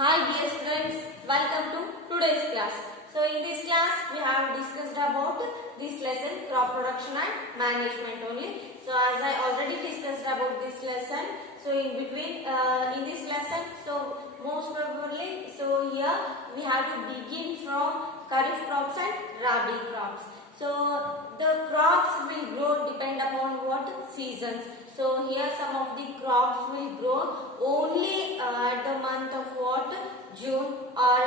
Hi dear students, welcome to today's class. So in this class we have discussed about this lesson crop production and management only. So as I already discussed about this lesson, so in between in this lesson, so most probably so here we have to begin from kharif crops and rabi crops. So the crops will grow depend upon what seasons. So here some of the crops will grow only at the month of what June or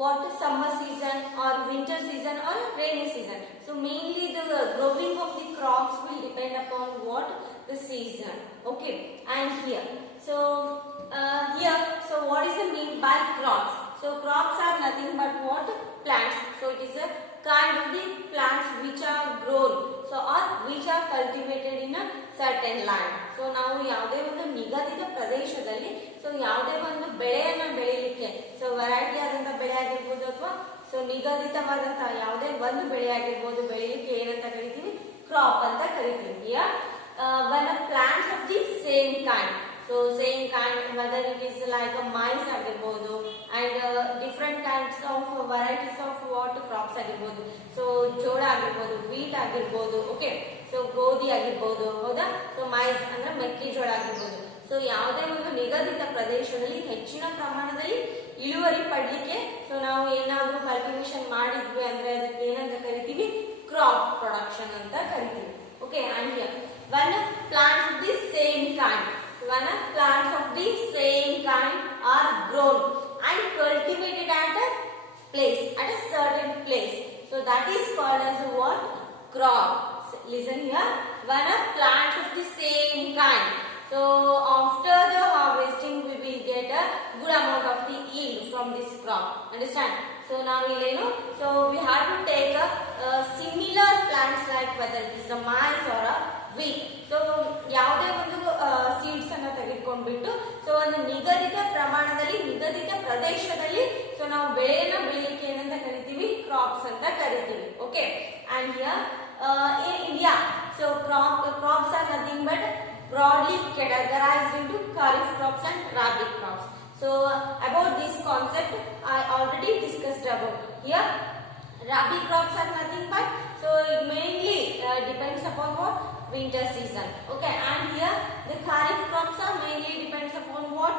what summer season or winter season or rainy season. So mainly the growing of the crops will depend upon what the season. Okay, and here. So so what is the mean by crops? So crops are nothing but what plants. So it is a kind of the plants which are grown. So or which are cultivated in a certain land. So ನಾವು ಯಾವುದೇ ಒಂದು ನಿಗದಿತ ಪ್ರದೇಶದಲ್ಲಿ ಸೊ ಯಾವುದೇ ಒಂದು ಬೆಳೆಯನ್ನು ಬೆಳೆಯಲಿಕ್ಕೆ so variety ಆದಂತ ಬೆಳೆ ಆಗಿರಬಹುದು ಅಥವಾ ಸೊ ನಿಗದಿತವಾದಂತಹ ಯಾವುದೇ ಒಂದು ಬೆಳೆ ಆಗಿರಬಹುದು ಬೆಳೆಯಲಿಕ್ಕೆ ಏನಂತ ಕರಿತೀವಿ ಕ್ರಾಪ್ ಅಂತ ಕರಿತೀವಿ. When the plants of the same kind, so same kind whether it is like a maize ಆಗಿರಬಹುದು and different kinds of varieties of what crops ಆಗಿರಬಹುದು. So ಜೋಳ ಆಗಿರಬಹುದು, wheat ಆಗಿರಬಹುದು, okay, ಸೊ ಗೋಧಿ ಆಗಿರಬಹುದು, ಹೌದಾ. ಸೊ ಮೈಸ್ ಅಂದ್ರೆ ಮೆಕ್ಕೆಜೋಳ ಆಗಿರಬಹುದು. ಸೊ ಯಾವುದೇ ಒಂದು ನಿಗದಿತ ಪ್ರದೇಶದಲ್ಲಿ ಹೆಚ್ಚಿನ ಪ್ರಮಾಣದಲ್ಲಿ ಇಳುವರಿ ಪಡಲಿಕ್ಕೆ ಸೊ ನಾವು ಏನಾದರೂ ಕಲ್ಟಿವೇಶನ್ ಮಾಡಿದ್ವಿ ಅಂದ್ರೆ ಅದಕ್ಕೆ ಏನಂತ ಕರಿತೀವಿ ಕ್ರಾಪ್ ಪ್ರೊಡಕ್ಷನ್ ಅಂತ ಕರಿತೀವಿ. Okay, and here when plants of the same kind, when plants of the same kind are grown and cultivated at a place, at a certain place, so that is called as what crop. Listen here, when plants of the same kind, so after the harvesting we will get a good amount of the yield from this crop, understand. So now so we have to take a similar plants like whether it is a maize or a wheat. So ಯಾವುದೇ ಒಂದು ಸೀಡ್ಸ್ ಅನ್ನು ತೆಗೆದುಕೊಂಡ್ಬಿಟ್ಟು ಸೊ ಒಂದು ನಿಗದಿತ ಪ್ರಮಾಣದಲ್ಲಿ ನಿಗದಿತ ಪ್ರದೇಶದಲ್ಲಿ ಸೊ ನಾವು ಬೆಳೆಯನ್ನು ಬೆಳೆಯಲಿಕ್ಕೆ ಏನಂತ ಕರಿತೀವಿ ಕ್ರಾಪ್ಸ್ ಅಂತ ಕರಿತೀವಿ. Okay, and here in India, so crops are nothing but broadly categorized into kharif crops and rabi crops. So about this concept I already discussed about. Here rabi crops are nothing but so it mainly depends upon what winter season. Okay, and here the kharif crops are mainly depends upon what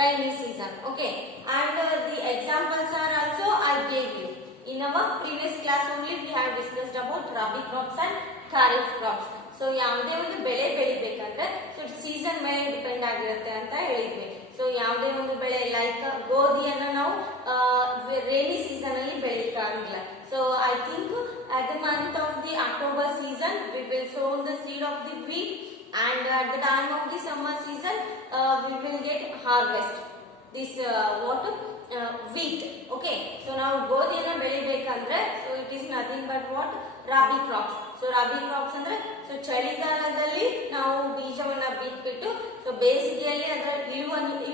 rainy season. Okay, and the examples are also I gave you. In our previous class only we have discussed about rabi crops and kharif crops. So ಯಾವುದೇ ಒಂದು ಬೆಳೆ ಬೆಳಿಬೇಕಂದ್ರೆ so season ಮೇಲೆ ಡಿಪೆಂಡ್ ಆಗಿರುತ್ತೆ ಅಂತ ಹೇಳಿದ್ವಿ. ಸೊ ಯಾವುದೇ ಒಂದು ಬೆಳೆ ಲೈಕ್ ಗೋಧಿಯನ್ನು ನಾವು ರೇನಿ ಸೀಸನ್ ಅಲ್ಲಿ ಬೆಳಿಲಿಕ್ಕಾಗಿಲ್ಲ. So I think at the month of the October season we will sow the seed of the wheat and at the time of the summer season we will get harvest this what wheat. Okay, so ನಾವು ಗೋಧಿಯನ್ನು ಬೆಳಿಬೇಕಂದ್ರೆ so it is nothing but what rabi crops. So rabi crops ಅಂದ್ರೆ so ಚಳಿಗಾಲದಲ್ಲಿ ನಾವು ಬೀಜವನ್ನ ಬಿಟ್ಬಿಟ್ಟು ಸೊ ಬೇಸಿಗೆಯಲ್ಲಿ ಅದರ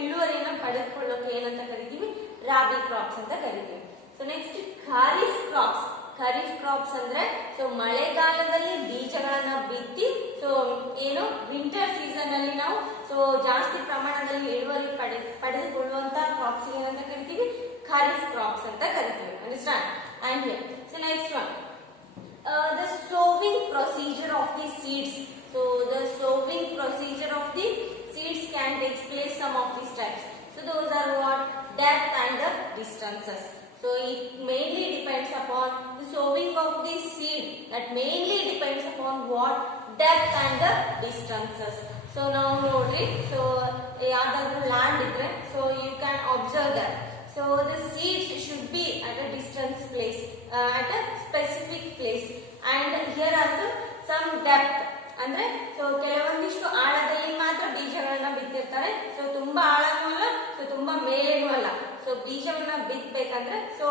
ಇಳುವರಿಯನ್ನು ಪಡೆದುಕೊಳ್ಳೋಕೆ ಏನಂತ ಕರಿತೀವಿ ರಾಬಿ ಕ್ರಾಪ್ಸ್ ಅಂತ ಕರಿತೀವಿ. ಸೊ ನೆಕ್ಸ್ಟ್ ಖಾರಿಫ್ ಕ್ರಾಪ್ಸ್. ಖರೀಫ್ ಕ್ರಾಪ್ಸ್ ಅಂದ್ರೆ ಸೊ ಮಳೆಗಾಲದಲ್ಲಿ ಬೀಜಗಳನ್ನ ಬಿತ್ತಿ ಸೊ ಏನು ವಿಂಟರ್ ಸೀಸನ್ ಅಲ್ಲಿ ನಾವು ಸೊ ಜಾಸ್ತಿ ಪ್ರಮಾಣದಲ್ಲಿ ಇಳುವರಿ ಪಡೆದುಕೊಳ್ಳುವಂತ ಕ್ರಾಪ್ಸ್ ಏನಂತ ಕರಿತೀವಿ ಖರೀಫ್ ಕ್ರಾಪ್ಸ್ ಅಂತ ಕರಿತೀವಿ. Understand? And here so next one the sowing procedure of the seeds. So the sowing procedure of the seeds can take place some of these types. So those are what depth and the distances. So it mainly depends upon the sowing of the seed. That mainly depends upon what depth and the distances. So now nodri, so yadadru land idre, so you can observe that. So the seeds should be at a distance place, at a specific place, and here also some depth. ಅಂದ್ರೆ ಸೊ ಕೆಲವೊಂದಿಷ್ಟು ಆಳದಲ್ಲಿ ಮಾತ್ರ ಬೀಜಗಳನ್ನ ಬಿತ್ತಿರ್ತಾರೆ. ಸೊ ತುಂಬಾ ಆಳನೂ ಅಲ್ಲ, ಸೊ ತುಂಬಾ ಮೇಲೇನೂ ಅಲ್ಲ. ಸೊ ಬೀಜವನ್ನ ಬಿತ್ತಬೇಕಂದ್ರೆ ಸೊ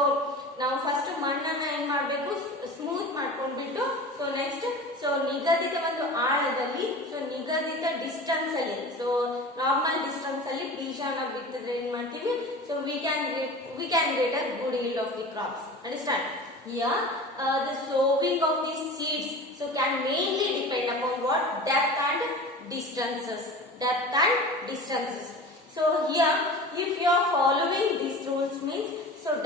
ನಾವು ಫಸ್ಟ್ ಮಣ್ಣನ್ನ ಏನ್ ಮಾಡ್ಬೇಕು ಸ್ಮೂತ್ ಮಾಡ್ಕೊಂಡ್ಬಿಟ್ಟು ಸೊ ನೆಕ್ಸ್ಟ್ ಸೊ ನಿಗದಿತ ಒಂದು ಆಳದಲ್ಲಿ ಸೊ ನಿಗದಿತ ಡಿಸ್ಟೆನ್ಸ್ ಅಲ್ಲಿ ಸೊ ನಾರ್ಮಲ್ ಡಿಸ್ಟೆನ್ಸ್ ಅಲ್ಲಿ ಬೀಜವನ್ನ ಬಿತ್ತಿದ್ರೆ ಏನ್ ಮಾಡ್ತೀವಿ so we can get a good yield of the crops. Understand? Here the sowing of these seeds so can mainly depend upon what depth and distances. So here if you are following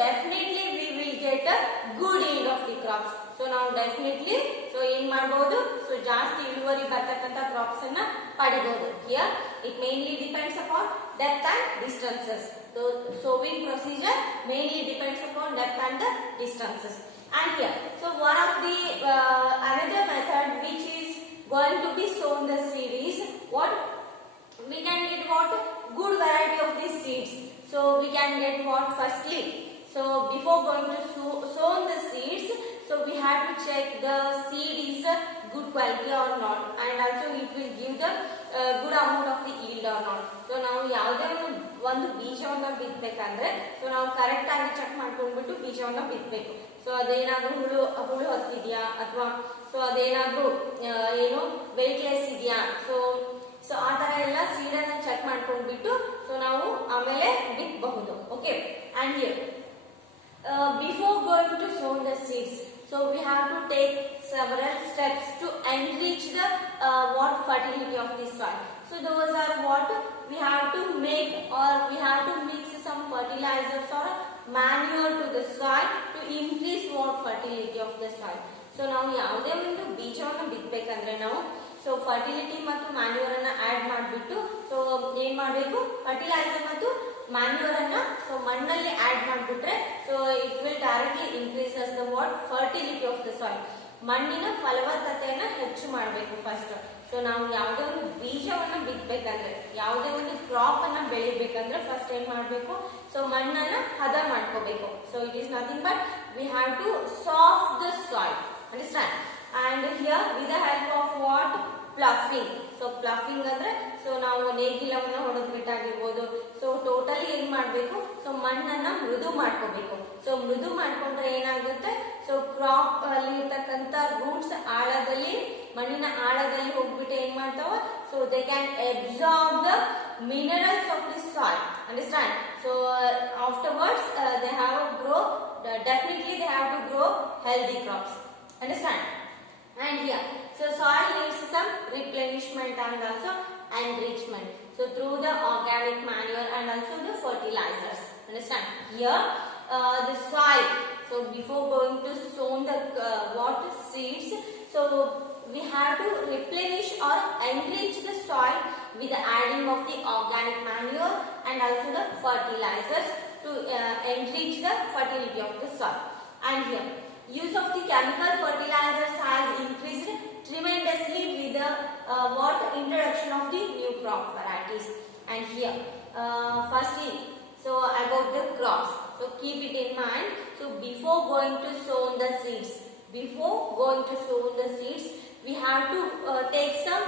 definitely we will get a good yield of the crops. So now definitely so ಏನ್ ಮಾಡಬಹುದು, so ಜಾಸ್ತಿ ಇಳುವರಿ ಬರ್ತಕ್ಕಂತ ಕ್ರಾಪ್ಸ್ ಅನ್ನ ಪಡಿಬಹುದು. Here it mainly depends upon depth and distances. So sowing procedure mainly depends upon depth and the distances. And here so one of the another method which is going to be sown the seed is what we can get, what good variety of these seeds. So we can get what, firstly, so before going to sow the seeds, so we have to check the seed is good quality or not, and also it will give the good amount of the yield or not. So ನಾವು ಯಾವುದೇ ಒಂದು ಬೀಜವನ್ನ ಬಿತ್ತಬೇಕಂದ್ರೆ ಸೊ ನಾವು ಕರೆಕ್ಟ್ ಆಗಿ ಚೆಕ್ ಮಾಡ್ಕೊಂಡ್ಬಿಟ್ಟು ಬೀಜವನ್ನ ಬಿತ್ತಬೇಕು. ಸೊ ಅದೇನಾದ್ರೂ ಹುಳು ಹತ್ತಿದ್ಯಾ ಅಥವಾ ಸೊ ಅದೇನಾದ್ರೂ ಏನು ವೆಯ್ಟ್ಲೆಸ್ ಇದೆಯಾ, ಸೊ ಆ ತರ ಎಲ್ಲ ಸೀಡ್ ಅನ್ನ ಚೆಕ್ ಮಾಡ್ಕೊಂಡ್ಬಿಟ್ಟು ಸೊ ನಾವು ಆಮೇಲೆ ಬಿತ್ತಬಹುದು. Okay, and here before going to sow the seeds, so we have to take several steps to enrich the what fertility of the soil. So those are what we have to make, or we have to mix some fertilizers or manure to the soil to increase what fertility of the soil. So ನಾವು ಯಾವುದೇ ಒಂದು ಬೀಜವನ್ನು ಬಿತ್ತಬೇಕಂದ್ರೆ ನಾವು so fertility ಮತ್ತು ಮ್ಯಾನ್ಯೂರ್ ಅನ್ನ ಆಡ್ ಮಾಡಿಬಿಟ್ಟು ಸೊ ಏನ್ ಮಾಡಬೇಕು, ಫರ್ಟಿಲೈಸರ್ ಮತ್ತು ಮ್ಯಾನ್ಯೂರ್ ಅನ್ನ ಸೊ ಮಣ್ಣಲ್ಲಿ ಆಡ್ ಮಾಡಿಬಿಟ್ರೆ so it will directly increases the what fertility of the soil. ಮಣ್ಣಿನ ಫಲವತ್ತತೆಯನ್ನ ಹೆಚ್ಚು ಮಾಡಬೇಕು ಫಸ್ಟ್. ಸೊ ನಾವು ಯಾವುದೇ ಒಂದು ಬೀಜವನ್ನ ಬಿತ್ತಬೇಕಂದ್ರೆ, ಯಾವುದೇ ಒಂದು ಕ್ರಾಪ್ ಅನ್ನ ಬೆಳಿಬೇಕಂದ್ರೆ ಫಸ್ಟ್ ಏನ್ ಮಾಡಬೇಕು, ಸೊ ಮಣ್ಣನ್ನ ಹದ ಮಾಡ್ಕೋಬೇಕು. So it is nothing but we have to soft the soil, understand. And here with the help of what, ploughing. So ploughing ಅಂದ್ರೆ ಸೊ ನಾವು ನೇಗಿಲವನ್ನ ಹೊಡೆದ್ಬಿಟ್ಟಾಗಿರ್ಬೋದು. ಸೊ ಟೋಟಲಿ ಏನ್ ಮಾಡ್ಬೇಕು, ಸೊ ಮಣ್ಣನ್ನ ಮೃದು ಮಾಡ್ಕೋಬೇಕು. ಸೊ ಮೃದು ಮಾಡ್ಕೊಂಡ್ರೆ ಏನಾಗುತ್ತೆ, ಸೊ ಕ್ರಾಪ್ ಅಲ್ಲಿ ಇರ್ತಕ್ಕಂತ ರೂಟ್ಸ್ ಆಳದಲ್ಲಿ, ಮಣ್ಣಿನ ಆಳದಲ್ಲಿ ಹೋಗ್ಬಿಟ್ಟು ಏನ್ ಮಾಡ್ತಾವ, so they can absorb the minerals of the soil, understand. So afterwards they have to grow, definitely they have to grow healthy crops, understand. And here so soil needs some replenishment and also enrichment, so through the organic manure and also the fertilizers, understand. Here the soil, so before going to sow the what seeds, so we have to replenish or enrich the soil with the adding of the organic manure and also the fertilizers to enrich the fertility of the soil. And here use of the chemical fertilizers has increased tremendously with the what introduction of the new crop varieties. And here firstly so about the crops, so keep it in mind. So before going to sow the seeds, we have to take some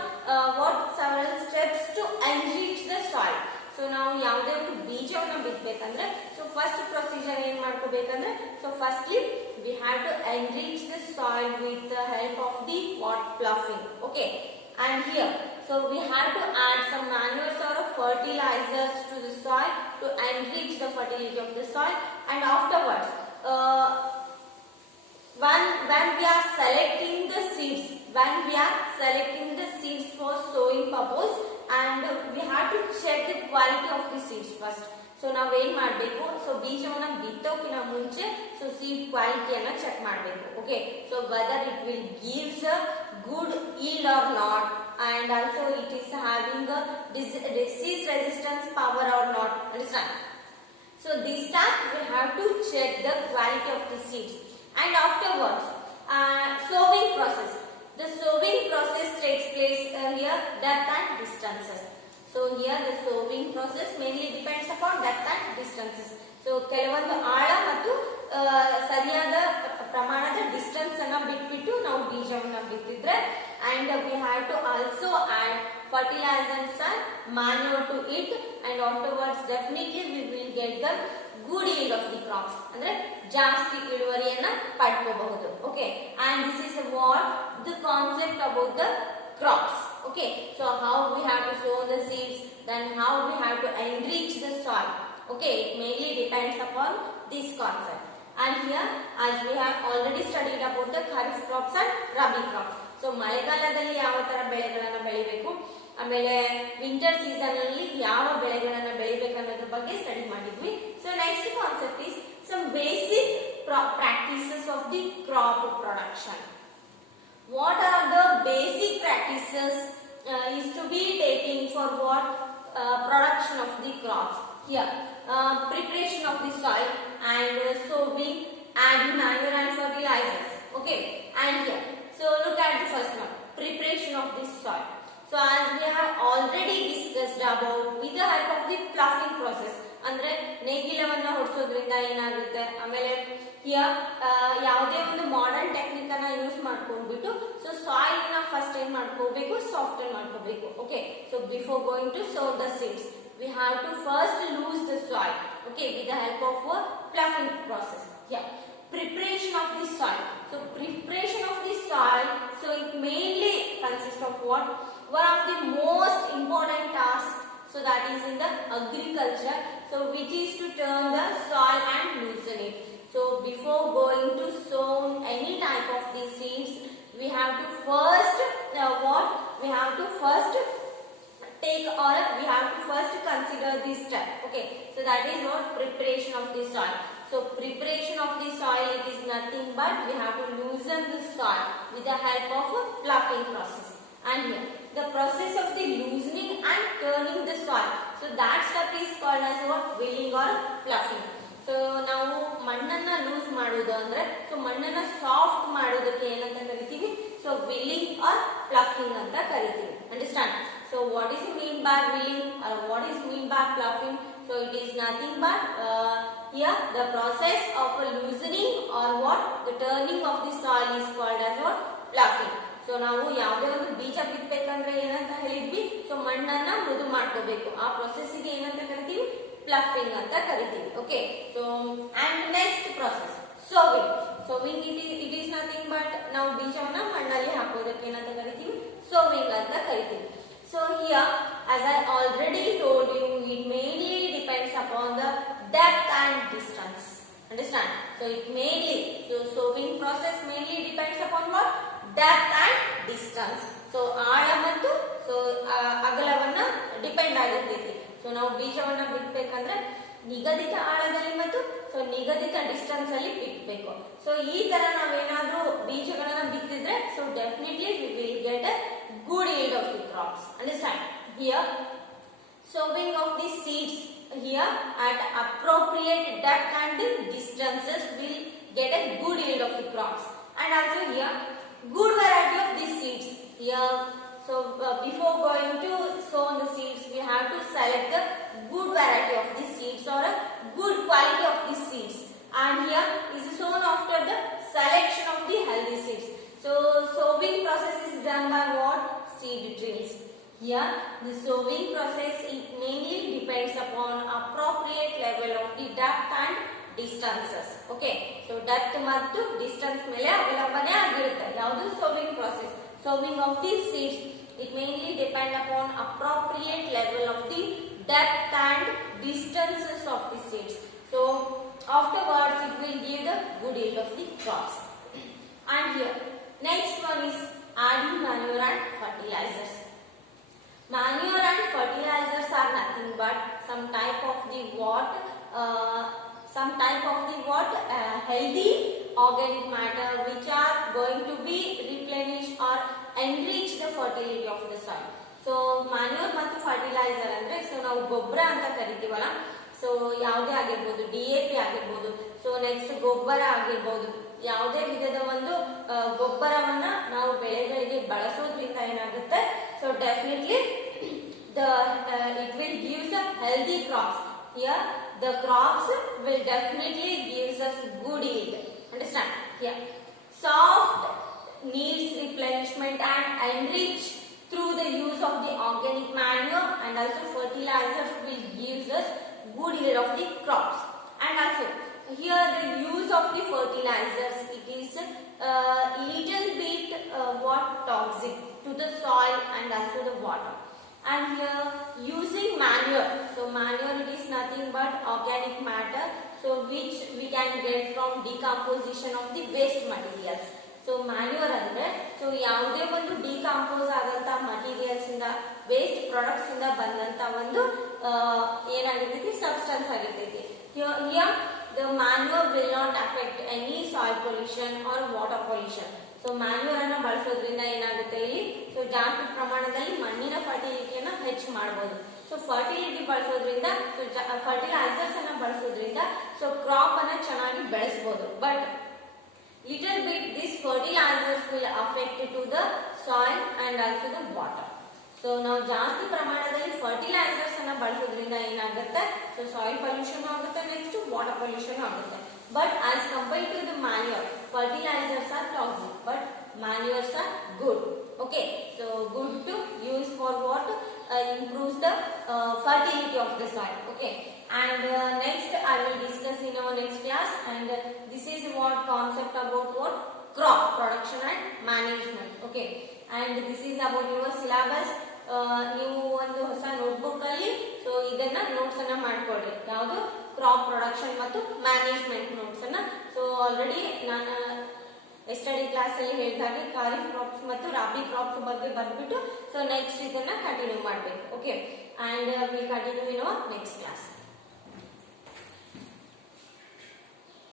what several steps to enrich the soil. So ನಾವು ಯಾವುದೇ ಒಂದು ಬೀಜವನ್ನ ಬಿತ್ತಬೇಕಂದ್ರೆ so first procedure ಏನ್ ಮಾಡ್ಕೋಬೇಕಂದ್ರೆ so firstly we have to enrich the soil with the help of the what ploughing. Okay, and here so we have to add some manures or fertilizers to the soil to enrich the fertility of the soil. And afterwards when we are selecting the seeds for sowing purpose, and we have to check the quality of the seeds first. So ನಾವು ಏನ್ ಮಾಡಬೇಕು, ಸೊ ಬೀಜವನ್ನ ಬಿತ್ತೋಕಿನ ಮುಂಚೆ so seed ಕ್ವಾಲಿಟಿಯನ್ನ ಚೆಕ್ ಮಾಡಬೇಕು. Okay, so whether it will gives a good yield or not, and also it is having a disease resistance power or not, understand. So this time we have to check the quality of the seeds. And afterwards sowing process. The sowing process takes place here depth and distances. So here the sowing process mainly depends upon depth and distances. So ಕೆಲವೊಂದು ಆಳ ಮತ್ತು ಸರಿಯಾದ ಪ್ರಮಾಣದ ಡಿಸ್ಟೆನ್ಸ್ ಅನ್ನ ಬಿಟ್ಬಿಟ್ಟು ನಾವು ಬೀಜವನ್ನ ಬಿತ್ತಿದ್ರೆ, and we have to also add fertilizers and manure to it, and afterwards definitely we will get the good yield of the crops, ಅಂದ್ರೆ ಜಾಸ್ತಿ ಇಳುವರಿಯನ್ನ ಪಡ್ಕೋಬಹುದು. Okay, and this is what the concept about the crops. Okay, so how we have to sow the seeds, then how we have to enrich the soil. Okay, it mainly depends upon this concept. And here as we have already studied about the kharif crops and rabi crops. So ಮಳೆಗಾಲದಲ್ಲಿ ಯಾವ ತರ ಬೆಳೆಗಳನ್ನ ಬೆಳಿಬೇಕು, ಆಮೇಲೆ winter season ಅಲ್ಲಿ ಯಾವ ಬೆಳೆಗಳನ್ನ ಬೆಳಿಬೇಕು ಅನ್ನೋದ್ರ ಬಗ್ಗೆ ಸ್ಟಡಿ ಮಾಡಿದ್ವಿ. So next concept is some basic practices of the crop production. What are the basic practices is to be taken for what production of the crops? Here, preparation of the soil and sowing, adding manure and fertilizers. Okay, and here, so look at the first one, preparation of the soil. So as we have already discussed about with the help of the ploughing process, ಅಂದ್ರೆ ನೇಗಿಲವನ್ನ ಹೊಡಿಸೋದ್ರಿಂದ ಏನಾಗುತ್ತೆ, ಆಮೇಲೆ here ಯಾವುದೇ ಒಂದು modern technique ಅನ್ನ use ಮಾಡ್ಕೊಂಡ್ಬಿಟ್ಟು so soil ನ ಫಸ್ಟ್ ಏನ್ ಮಾಡ್ಕೋಬೇಕು, ಸಾಫ್ಟನ್ ಮಾಡ್ಕೋಬೇಕು. Okay, so before going to sow the seeds we have to first lose the soil, okay, with the help of a ploughing process. Yeah, preparation of the soil. So preparation of the soil, so it mainly consists of what, one of the most important tasks, so that is in the agriculture, so which is to turn the soil and loosen it. So before going to sow any type of these seeds, we have to first we have to first take, or we have to first consider this step. Okay, so that is what preparation of the soil. So preparation of the soil, it is nothing but we have to loosen the soil with the help of a ploughing process. And here, the process of the loosening and turning the soil, so that step is called as what, willing or ploughing. So ನಾವು ಮಣ್ಣನ್ನ ಲೂಸ್ ಮಾಡುವುದು ಅಂದ್ರೆ, ಸೊ ಮಣ್ಣನ್ನ ಸಾಫ್ಟ್ ಮಾಡೋದಕ್ಕೆ ಏನಂತ ಕರಿತೀವಿ, so willing R ಪ್ಲಫಿಂಗ್ ಅಂತ ಕರಿತೀವಿ. Understand? So what is mean by willing or what is mean by ploughing? So it is nothing but here the process of loosening or what, the turning of the soil is called as what, ploughing. So ನಾವು ಯಾವುದೇ ಒಂದು ಬೀಜ ಬಿತ್ತಬೇಕಂದ್ರೆ ಏನಂತ ಹೇಳಿದ್ವಿ, ಸೊ ಮಣ್ಣನ್ನ ಮೃದು ಮಾಡ್ಕೋಬೇಕು. ಆ ಪ್ರೊಸೆಸ್ ಗೆ ಏನಂತ ಕರಿತೀವಿ, ಪ್ಲಫಿಂಗ್ ಅಂತ ಕರಿತೀವಿ. Okay, so and next process sowing. Sowing it is nothing but ನಾವು ಬೀಜವನ್ನ ಮಣ್ಣಲ್ಲಿ ಹಾಕೋದಕ್ಕೆ ಏನಂತ ಕರಿತೀವಿ, ಸೋವಿಂಗ್ ಅಂತ ಕರಿತೀವಿ. So here as I already told you, it mainly depends upon the depth and distance. Understand? So it mainly, so sowing process mainly depends upon what, depth and distance. So ಆಳ ಮತ್ತು ಸೊ ಅಗಲವನ್ನ ಡಿಪೆಂಡ್ ಆಗಿರ್ತೈತಿ. ಸೊ ನಾವು ಬೀಜವನ್ನ ಬಿತ್ತಬೇಕಂದ್ರೆ ನಿಗದಿತ ಆಳದಲ್ಲಿ ಮತ್ತು ಸೊ ನಿಗದಿತ ಡಿಸ್ಟೆನ್ಸ್ ಅಲ್ಲಿ ಬಿತ್ತಬೇಕು. ಸೊ ಈ ತರ ನಾವೇನಾದ್ರೂ ಬೀಜಗಳನ್ನ ಬಿತ್ತಿದ್ರೆ so definitely we will get a good yield of the crops. Understand? Here, sowing of the seeds here at appropriate depth and distances will get a good yield of the crops. And also here, good variety of these seeds. Here, so before going to sow the seeds, we have to select the good variety of the seeds or a good quality of the seeds. And here is sown after the selection of the healthy seeds. So sowing process is done by what? Seed drills. Here, the sowing process, it mainly depends upon appropriate level of the depth and distances. Okay, so depth ಮತ್ತು distance ಮೇಲೆ ಅವಲಂಬನೆ ಆಗಿರುತ್ತೆ ಯಾವುದು, sowing process. Sowing of the seeds, it mainly depend upon appropriate level of the depth and distances of the seeds. So afterwards, it will give the good yield of the crops. And here, next one is adding manure and fertilizers. Manure and fertilizers are nothing but some type of the healthy organic matter which are going to be replenished or enrich the fertility of the soil. So manure ಮತ್ತು fertilizer ಅಂದ್ರೆ ಸೊ ನಾವು ಗೊಬ್ಬರ ಅಂತ ಕರಿತೀವಲ್ಲ, ಸೊ ಯಾವುದೇ ಆಗಿರ್ಬೋದು, DAP ಆಗಿರ್ಬೋದು, so next ಗೊಬ್ಬರ ಆಗಿರ್ಬೋದು, ಯಾವುದೇ ವಿಧದ ಒಂದು ಗೊಬ್ಬರವನ್ನ ನಾವು ಬೆಳೆಗಳಿಗೆ ಬಳಸೋದ್ರಿಂದ ಏನಾಗುತ್ತೆ, so definitely it will give us healthy crops. Here the crops will definitely gives us good yield. Understand? Here soft needs replenishment and enrich through the use of the organic manure, and also fertilizers will gives us good yield of the crops. And also here the use of the fertilizers, it is little bit toxic to the soil and also the water. And here using manure, so manure it is nothing but organic matter, so which we can get from decomposition of the waste materials. So manure ಅಂದ್ರೆ ಸೊ ಯಾವುದೇ ಒಂದು ಡಿಕಂಪೋಸ್ ಆದಂತ ಮಟೀರಿಯಲ್ಸ್ ಇಂದ, waste products ಇಂದ ಬಂದಂತ ಒಂದು ಏನಾಗಿರ್ತೈತಿ, ಸಬ್ಸ್ಟೆನ್ಸ್ ಆಗಿರ್ತೈತಿ. Here the manure will not affect any soil pollution or water pollution. So manure ಅನ್ನ ಬಳಸೋದ್ರಿಂದ ಏನಾಗುತ್ತೆ ಇಲ್ಲಿ, ಸೊ ಜಾಸ್ತಿ ಪ್ರಮಾಣದಲ್ಲಿ ಮಣ್ಣಿನ ಫರ್ಟಿಲಿಟಿಯನ್ನ ಹೆಚ್ಚು ಮಾಡಬಹುದು. ಸೊ ಫರ್ಟಿಲಿಟಿ ಬಳಸೋದ್ರಿಂದ, ಸೊ ಫರ್ಟಿಲೈಸರ್ಸ್ ಅನ್ನ ಬಳಸೋದ್ರಿಂದ ಸೊ ಕ್ರಾಪ್ ಅನ್ನ ಚೆನ್ನಾಗಿ ಬೆಳೆಸಬಹುದು. But little bit these fertilizers will affect to the soil and also the water. So ನಾವು ಜಾಸ್ತಿ ಪ್ರಮಾಣದಲ್ಲಿ ಫರ್ಟಿಲೈಸರ್ಸ್ ಅನ್ನ ಬಳಸೋದ್ರಿಂದ ಏನಾಗುತ್ತೆ, ಸೊ ಸಾಯಿಲ್ ಪೊಲ್ಯೂಷನ್ ಆಗುತ್ತೆ, ನೆಕ್ಸ್ಟ್ ವಾಟರ್ ಪೊಲ್ಯೂಷನ್ ಆಗುತ್ತೆ. But as compared to the manure, fertilisers are toxic but manures are good. Okay, so good to use for what improves the fertility of the soil. Okay, and next I will discuss in our next class, and this is what concept about what crop production and management. Okay, and this is about your syllabus. ನೀವು ಒಂದು ಹೊಸ ನೋಟ್ಬುಕ್ ಅಲ್ಲಿ ಸೊ ಇದನ್ನ ನೋಟ್ಸ್ ಅನ್ನ ಮಾಡ್ಕೊಳ್ಳಿ, ಯಾವುದು crop production ಮತ್ತು management notes ಅನ್ನ. ಸೊ ಆಲ್ರೆಡಿ ನಾನು ಎಸ್ಟರ್ಡೇ ಕ್ಲಾಸ್ ಅಲ್ಲಿ ಹೇಳಿದಾಗೆ ಖಾರಿಫ್ ಕ್ರಾಪ್ಸ್ ಮತ್ತು ರಾಬಿ ಕ್ರಾಪ್ಸ್ ಬಗ್ಗೆ ಬರ್ಬಿಟ್ಟು ಸೊ ನೆಕ್ಸ್ಟ್ ಇದನ್ನ ಕಂಟಿನ್ಯೂ ಮಾಡಬೇಕು. Okay, and will continue in our next class.